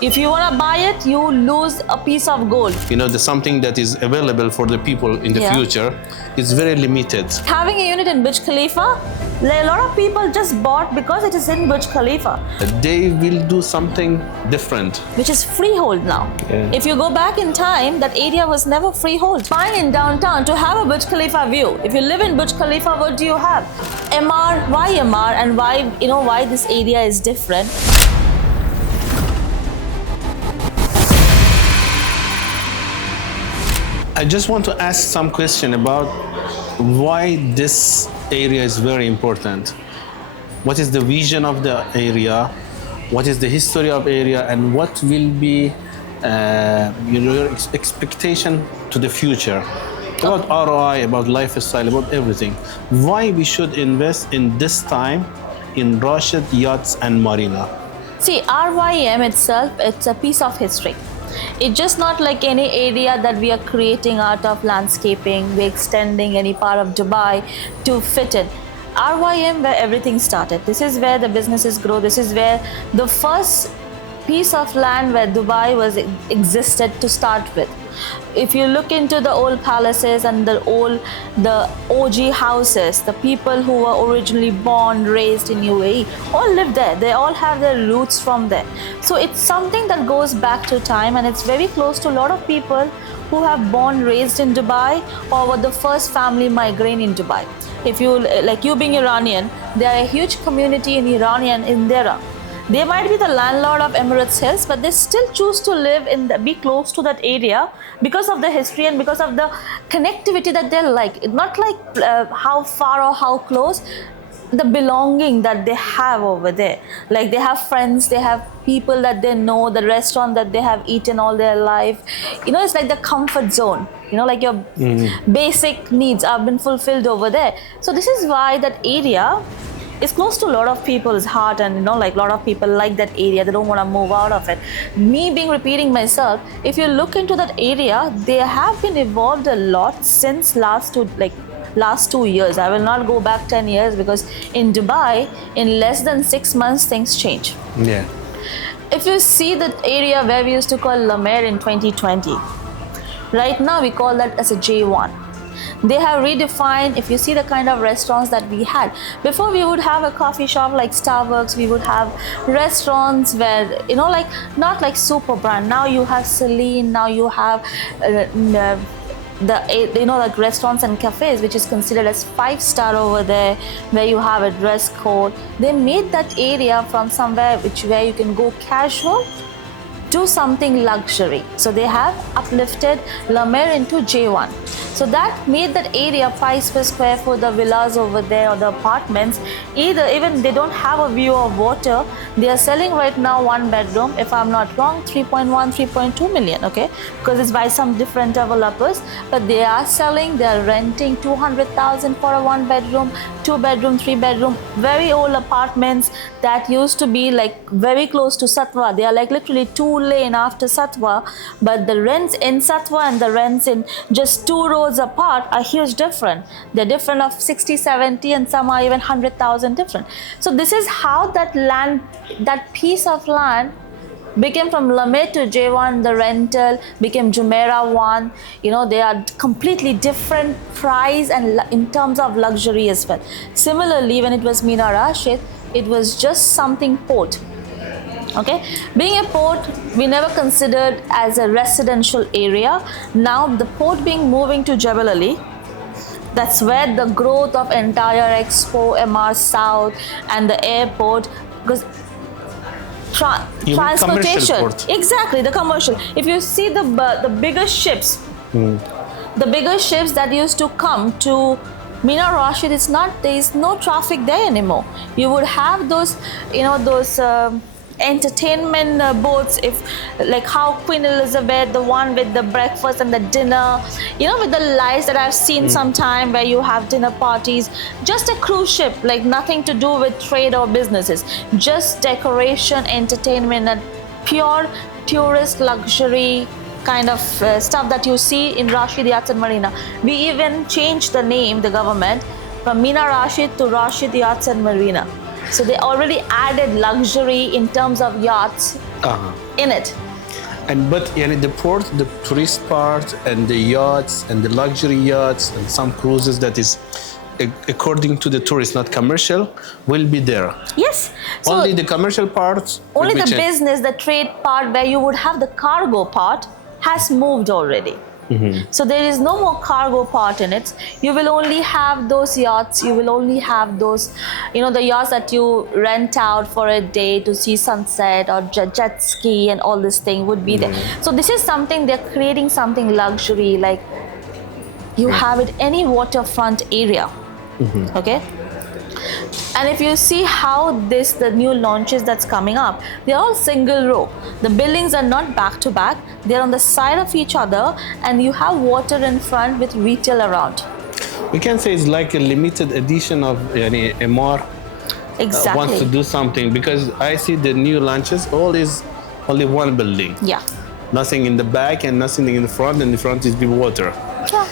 If you want to buy it, you lose a piece of gold. The something that is available for the people in the future is very limited. Having a unit in Burj Khalifa, a lot of people just bought because it is in Burj Khalifa. They will do something different. Which is freehold now. Yeah. If you go back in time, that area was never freehold. Buying in downtown to have a Burj Khalifa view. If you live in Burj Khalifa, what do you have? Emaar, why Emaar, and why this area is different? I just want to ask some question about why this area is very important. What is the vision of the area? What is the history of area? And what will be your expectation to the future? About ROI, about lifestyle, about everything. Why we should invest in this time in Rashid Yachts and Marina? See, RYM itself, it's a piece of history. It's just not like any area that we are creating out of landscaping. We're extending any part of Dubai to fit in. RYM, where everything started. This is where the businesses grow. This is where the first piece of land where Dubai existed to start with. If you look into the old palaces and the OG houses, the people who were originally born, raised in UAE, all live there. They all have their roots from there. So it's something that goes back to time, and it's very close to a lot of people who have born, raised in Dubai, or were the first family migrating in Dubai. If you, like you being Iranian, there are a huge community in Iranian in Dera. They might be the landlord of Emirates Hills, but they still choose to be close to that area because of the history and because of the connectivity that they like. Not like how far or how close, the belonging that they have over there. Like they have friends, they have people that they know, the restaurant that they have eaten all their life. It's like the comfort zone. Like your basic needs have been fulfilled over there. So this is why that area is close to a lot of people's heart, and like a lot of people like that area. They don't want to move out of it. Me repeating myself, if you look into that area, they have been evolved a lot since last 2 years. I will not go back 10 years because in Dubai, in less than 6 months, things change. Yeah. If you see the area where we used to call Emaar in 2020, right now we call that as a J1. They have redefined. If you see the kind of restaurants that we had before, we would have a coffee shop like Starbucks. We would have restaurants where not like super brand. Now you have Celine. Now you have like restaurants and cafes, which is considered as 5-star over there, where you have a dress code. They made that area from somewhere where you can go casual to something luxury. So they have uplifted Emaar into J1. So that made that area price per square foot, the villas over there or the apartments, even they don't have a view of water. They are selling right now 1 bedroom, if I'm not wrong, 3.1, 3.2 million, okay? Because it's by some different developers, but they are renting 200,000 for a 1 bedroom, 2 bedroom, 3 bedroom, very old apartments that used to be like very close to Satwa. They are like literally 2 lane after Satwa, but the rents in Satwa and the rents in just 2 roads apart are huge different. They're different of 60, 70, and some are even 100,000 different. So this is how that piece of land became from Emaar to J1. The rental became Jumeirah 1. They are completely different price and in terms of luxury as well. Similarly, when it was Mina Rashid, it was just something port. Okay, being a port, we never considered as a residential area. Now the port moving to Jebel Ali, that's where the growth of entire Expo, Emaar South, and the airport, because transportation, exactly, the commercial. If you see the bigger ships, the bigger ships that used to come to Mina Rashid, there is no traffic there anymore. You would have those entertainment boats, if like how Queen Elizabeth, the one with the breakfast and the dinner, with the lights that I've seen sometime, where you have dinner parties. Just a cruise ship, like nothing to do with trade or businesses, just decoration, entertainment, and pure tourist luxury kind of stuff that you see in Rashid Yachts and Marina. We even changed the name, the government, from Mina Rashid to Rashid Yachts and Marina. So they already added luxury in terms of yachts in it. And but the port, the tourist part, and the yachts and the luxury yachts and some cruises that is according to the tourists, not commercial, will be there. Yes. So Only the commercial parts. will only be the changed. business, the trade part where you would have the cargo part has moved already. So there is no more cargo part in it. You will only have those yachts. You will only have those, the yachts that you rent out for a day to see sunset or jet ski and all this thing would be there. So this is something they're creating, something luxury, like you have it any waterfront area. Okay. And if you see how the new launches that's coming up, they're all single row. The buildings are not back to back. They're on the side of each other, and you have water in front with retail around. We can say it's like a limited edition of Emaar Exactly. wants to do something, because I see the new launches all is only one building. Yeah. Nothing in the back and nothing in the front, and the front is the water. Yeah.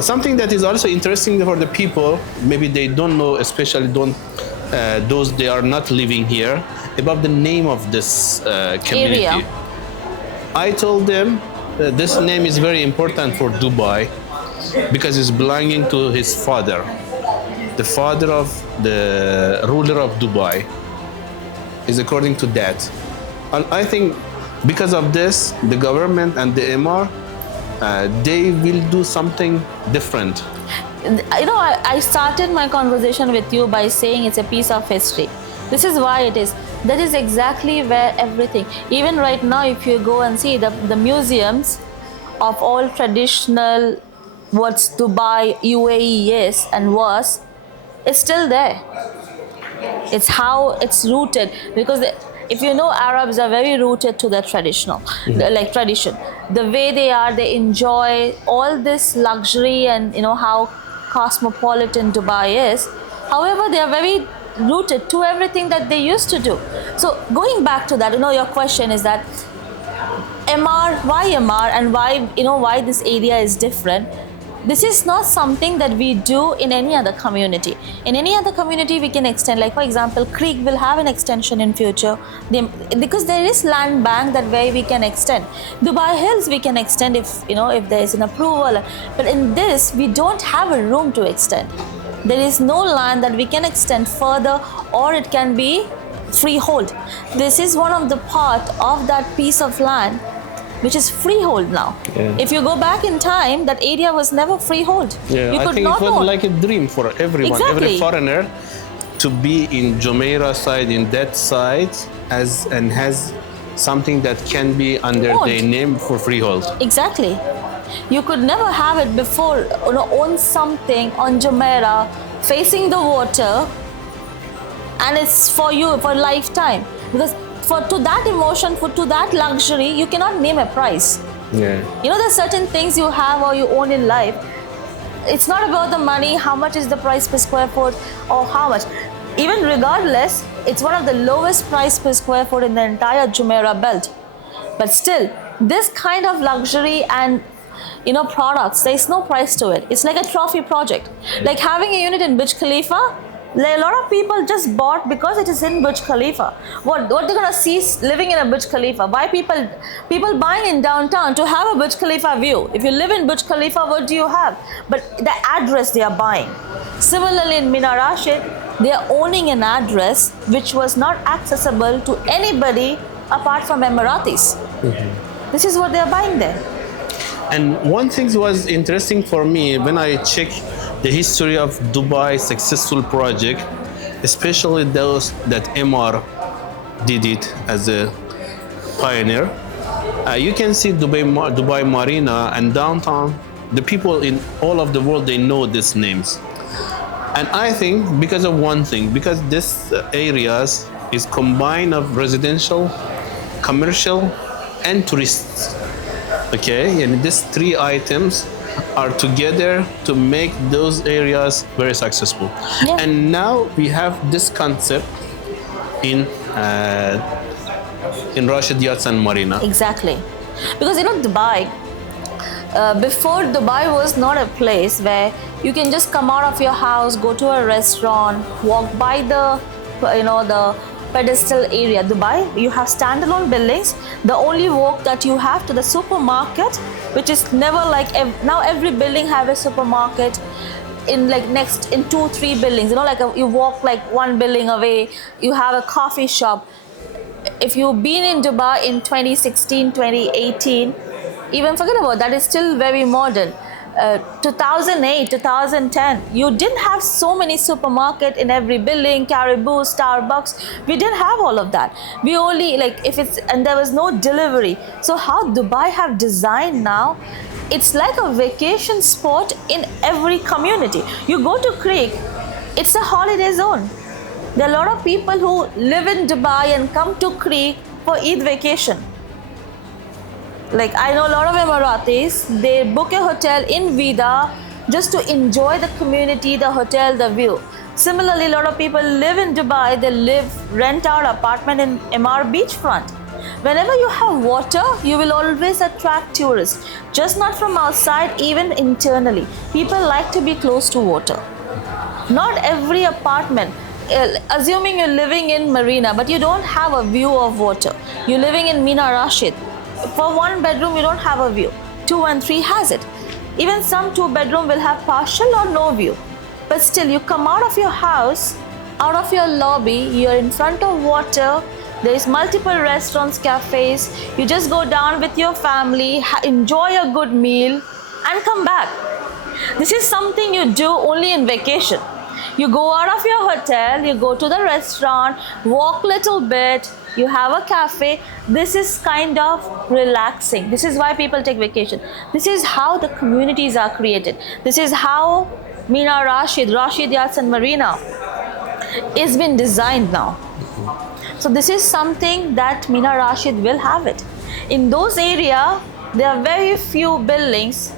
Something that is also interesting for the people, maybe they don't know, especially those they are not living here, about the name of this community. Area. I told them this name is very important for Dubai because it's belonging to his father, the father of the ruler of Dubai, is according to that. And I think because of this, the government and the Emaar, they will do something different. I started my conversation with you by saying it's a piece of history. This is why it is. That is exactly where everything, even right now, if you go and see the museums of all traditional, what's Dubai, UAE is and was, is still there. It's how it's rooted, because if you know, Arabs are very rooted to their traditional, like tradition. The way they enjoy all this luxury and how cosmopolitan Dubai is. However, they are very rooted to everything that they used to do. So going back to that, your question is that Emaar, why Emaar, and why this area is different. This is not something that we do in any other community. In any other community, we can extend. Like for example, Creek will have an extension in future, because there is land bank that way we can extend. Dubai Hills we can extend if there is an approval. But in this, we don't have a room to extend. There is no land that we can extend further, or it can be freehold. This is one of the part of that piece of land which is freehold now. Yeah. If you go back in time, that area was never freehold. Yeah, you I could think not it was own. like a dream for everyone, Exactly. every foreigner, to be in Jumeirah side, in that side, and has something that can be under Owned. their name for freehold. Exactly. You could never have it before, own something on Jumeirah facing the water, and it's for you for lifetime. Because to that emotion, to that luxury, you cannot name a price. Yeah. There's certain things you have or you own in life. It's not about the money, how much is the price per square foot, or how much. Even regardless, it's one of the lowest price per square foot in the entire Jumeirah belt. But still, this kind of luxury and products, there's no price to it. It's like a trophy project. Like having a unit in Burj Khalifa, a lot of people just bought because it is in Burj Khalifa. What they're gonna see living in a Burj Khalifa? Why people buying in downtown to have a Burj Khalifa view? If you live in Burj Khalifa, what do you have? But the address they are buying. Similarly, in Mina Rashid, they are owning an address which was not accessible to anybody apart from Emiratis. This is what they are buying there. And one thing was interesting for me when I check the history of Dubai successful project, especially those that Emaar did it as a pioneer. You can see Dubai Marina and downtown. The people in all of the world, they know these names. And I think because of one thing, because this areas is combined of residential, commercial, and tourists. Okay, and these three items are together to make those areas very successful. Yeah. And now we have this concept in Rashid Yachts and Marina. Exactly. Because Dubai, before, Dubai was not a place where you can just come out of your house, go to a restaurant, walk by the pedestal area. Dubai, you have standalone buildings. The only walk that you have to the supermarket, which is never like now every building have a supermarket in like next in 2-3 buildings, you know, like you walk like one building away, you have a coffee shop. If you've been in Dubai in 2016, 2018, even forget about that, it's still very modern. 2008, 2010, you didn't have so many supermarket in every building, Caribou, Starbucks. We didn't have all of that. We only like if it's, and there was no delivery. So how Dubai have designed now, it's like a vacation spot in every community. You go to Creek, it's a holiday zone. There are a lot of people who live in Dubai and come to Creek for Eid vacation. Like I know a lot of Emiratis, they book a hotel in Vida just to enjoy the community, the hotel, the view. Similarly, a lot of people live in Dubai, they rent out apartment in Emaar beachfront. Whenever you have water, you will always attract tourists. Just not from outside, even internally. People like to be close to water. Not every apartment, assuming you're living in Marina, but you don't have a view of water. You're living in Mina Rashid. For one bedroom, you don't have a view. 2 and 3 has it. Even some 2 bedroom will have partial or no view. But still, you come out of your house, out of your lobby, you're in front of water, there is multiple restaurants, cafes. You just go down with your family, enjoy a good meal and come back. This is something you do only in vacation. You go out of your hotel, you go to the restaurant, walk a little bit, you have a cafe. This is kind of relaxing. This is why people take vacation. This is how the communities are created. This is how Mina Rashid Yachts and Marina is been designed now. So this is something that Mina Rashid will have it. In those areas, there are very few buildings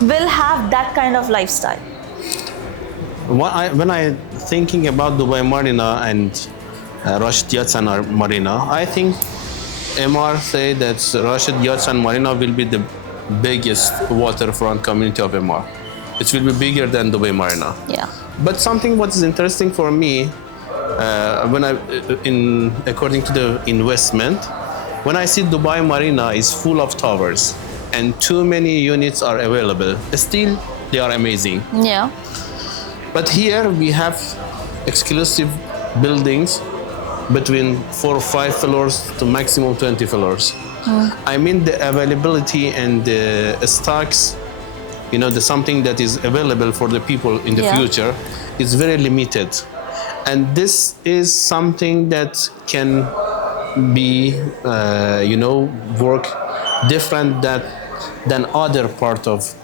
will have that kind of lifestyle. When I thinking about Dubai Marina and Rashid Yachts and Marina, I think Emaar say that Rashid Yachts and Marina will be the biggest waterfront community of Emaar. It will be bigger than Dubai Marina. Yeah. But something what is interesting for me, according to the investment, when I see Dubai Marina is full of towers and too many units are available, still they are amazing. Yeah. But here we have exclusive buildings between 4 or 5 floors to maximum 20 floors. I mean the availability and the stocks, you know, the something that is available for the people in the future is very limited. And this is something that can be, work different than other part of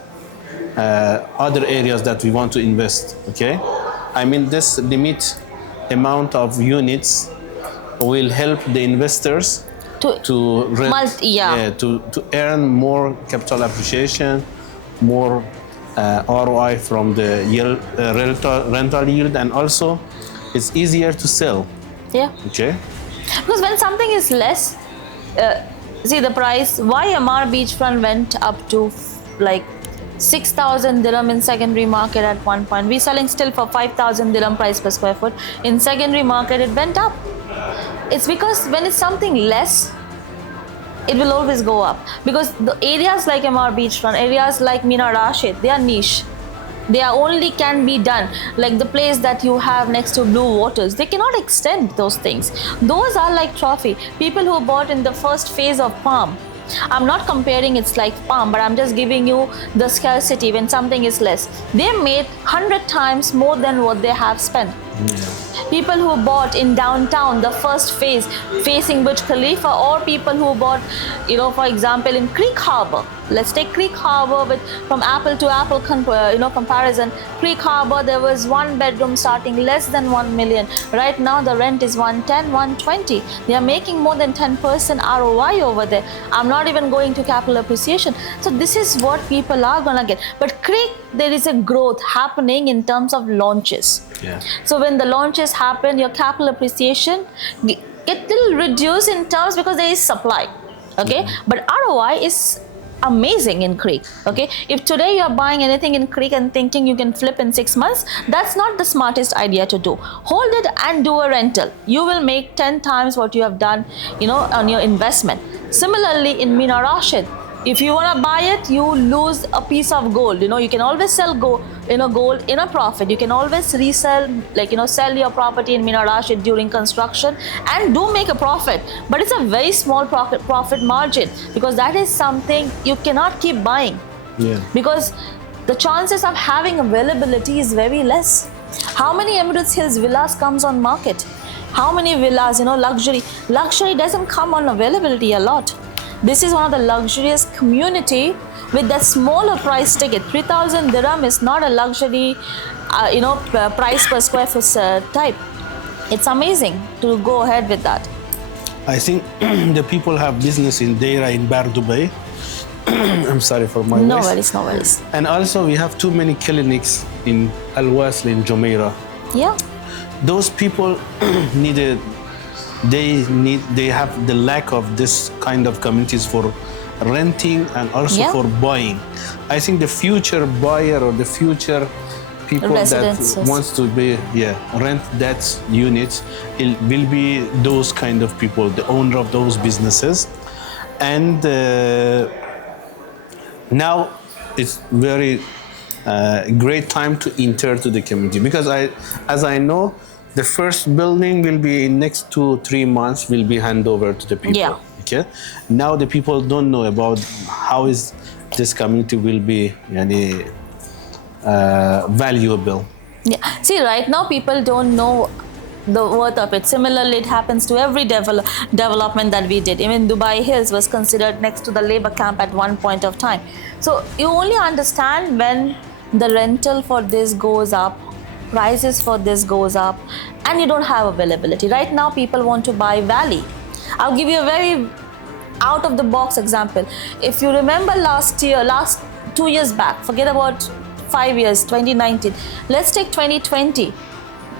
other areas that we want to invest, okay? I mean, this limit amount of units will help the investors to rent, to earn more capital appreciation, more ROI from the yield, rental yield, and also it's easier to sell. Yeah. Okay. Because when something is less, see the price. Why Emaar beachfront went up to like 6,000 dirham in secondary market at one point. We're selling still for 5,000 dirham price per square foot. In secondary market, it went up. It's because when it's something less, it will always go up. Because the areas like Emaar beachfront, areas like Mina Rashid, they are niche. They are only can be done. Like the place that you have next to Blue Waters, they cannot extend those things. Those are like trophy. People who bought in the first phase of Palm, I'm not comparing it's like Palm, but I'm just giving you the scarcity when something is less. They made 100 times more than what they have spent. People who bought in downtown, the first phase facing Burj Khalifa, or people who bought, for example, in Creek Harbor. Let's take Creek Harbor with from apple to apple comparison. Creek Harbor, there was 1 bedroom starting less than 1 million. Right now the rent is 110, 120. They are making more than 10% ROI over there. I'm not even going to capital appreciation. So this is what people are gonna get. But Creek, there is a growth happening in terms of launches. Yeah. So when the launches happen, your capital appreciation get little reduced in terms because there is supply. Okay, but ROI is amazing in Creek. Okay, if today you're buying anything in Creek and thinking you can flip in 6 months, that's not the smartest idea to do. Hold it and do a rental. You will make 10 times what you have done, on your investment. Similarly, in Mina Rashid, if you want to buy it, you lose a piece of gold. You can always sell gold in a profit. You can always resell, sell your property in Mina Rashid during construction and do make a profit. But it's a very small profit margin, because that is something you cannot keep buying. Yeah. Because the chances of having availability is very less. How many Emirates Hills villas comes on market? How many villas, luxury doesn't come on availability a lot. This is one of the luxurious community with the smaller price ticket. 3,000 dirham is not a luxury, price per square foot type. It's amazing to go ahead with that. I think the people have business in Deira, in Bar Dubai. I'm sorry for my No voice. worries, no worries. And also we have too many clinics in Al Wasl, in Jumeirah. Yeah. Those people they have the lack of this kind of communities for renting and also Yeah. for buying. I think the future buyer or the future people Residences. that wants to rent that units, it will be those kind of people, the owner of those businesses. And now it's very great time to enter to the community, because as I know, the first building will be in next 2-3 months will be handed over to the people. Yeah. Okay. Now the people don't know about how is this community will be valuable. Yeah. See, right now people don't know the worth of it. Similarly, it happens to every development that we did. Even Dubai Hills was considered next to the labor camp at one point of time. So you only understand when the rental for this goes up, prices for this goes up, and you don't have availability. Right now people want to buy Valley. I'll give you a very out of the box example. If you remember last 2 years back, forget about 5 years, 2019, let's take 2020.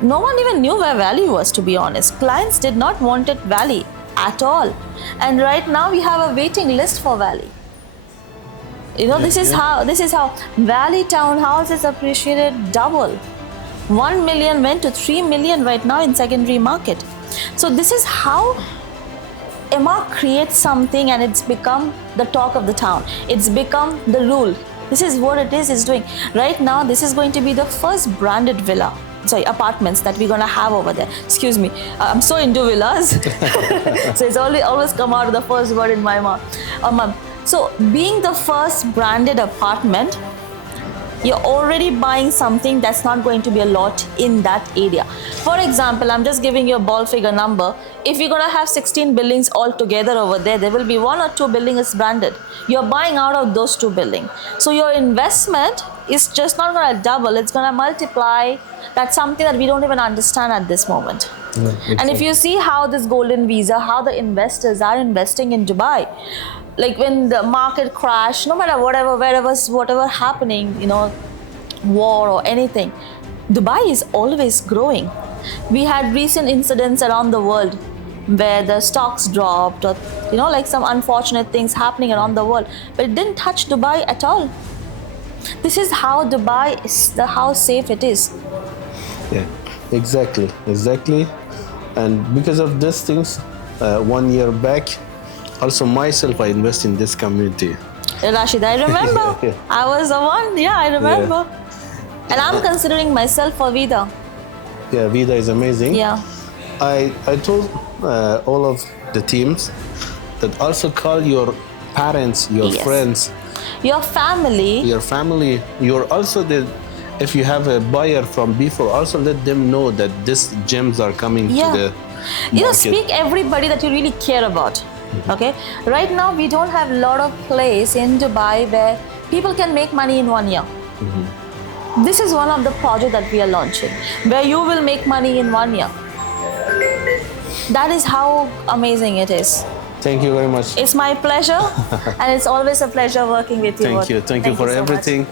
No one even knew where Valley was, to be honest. Clients did not want it Valley at all. And right now we have a waiting list for Valley. This is how Valley townhouses appreciated double. 1 million went to 3 million right now in secondary market. So this is how Emaar creates something, and it's become the talk of the town. It's become the rule. This is what it is doing. Right now, this is going to be the first branded apartments that we're going to have over there. Excuse me. I'm so into villas. So it's always come out of the first word in my mouth. So being the first branded apartment, you're already buying something that's not going to be a lot in that area. For example, I'm just giving you a ball figure number. If you're going to have 16 buildings all together over there, there will be 1 or 2 buildings branded. You're buying out of those 2 buildings. So your investment is just not going to double, it's going to multiply. That's something that we don't even understand at this moment. Yeah, exactly. And if you see how this golden visa, how the investors are investing in Dubai, like when the market crash, no matter whatever happening, war or anything, Dubai is always growing. We had recent incidents around the world where the stocks dropped, or like some unfortunate things happening around the world, but it didn't touch Dubai at all. This is how Dubai is, how safe it is. Yeah, exactly. And because of these things, 1 year back, also myself, I invest in this community. Rashid, I remember. Yeah. I was the one. Yeah, I remember. Yeah. And I'm considering myself for Vida. Yeah, Vida is amazing. Yeah. I told all of the teams that also call your parents, your friends, your family. You're also if you have a buyer from before, also let them know that these gems are coming to the market. Speak everybody that you really care about. Mm-hmm. Okay. Right now we don't have a lot of place in Dubai where people can make money in 1 year. Mm-hmm. This is one of the projects that we are launching, where you will make money in 1 year. That is how amazing it is. Thank you very much. It's my pleasure, and it's always a pleasure working with you. Thank you for everything.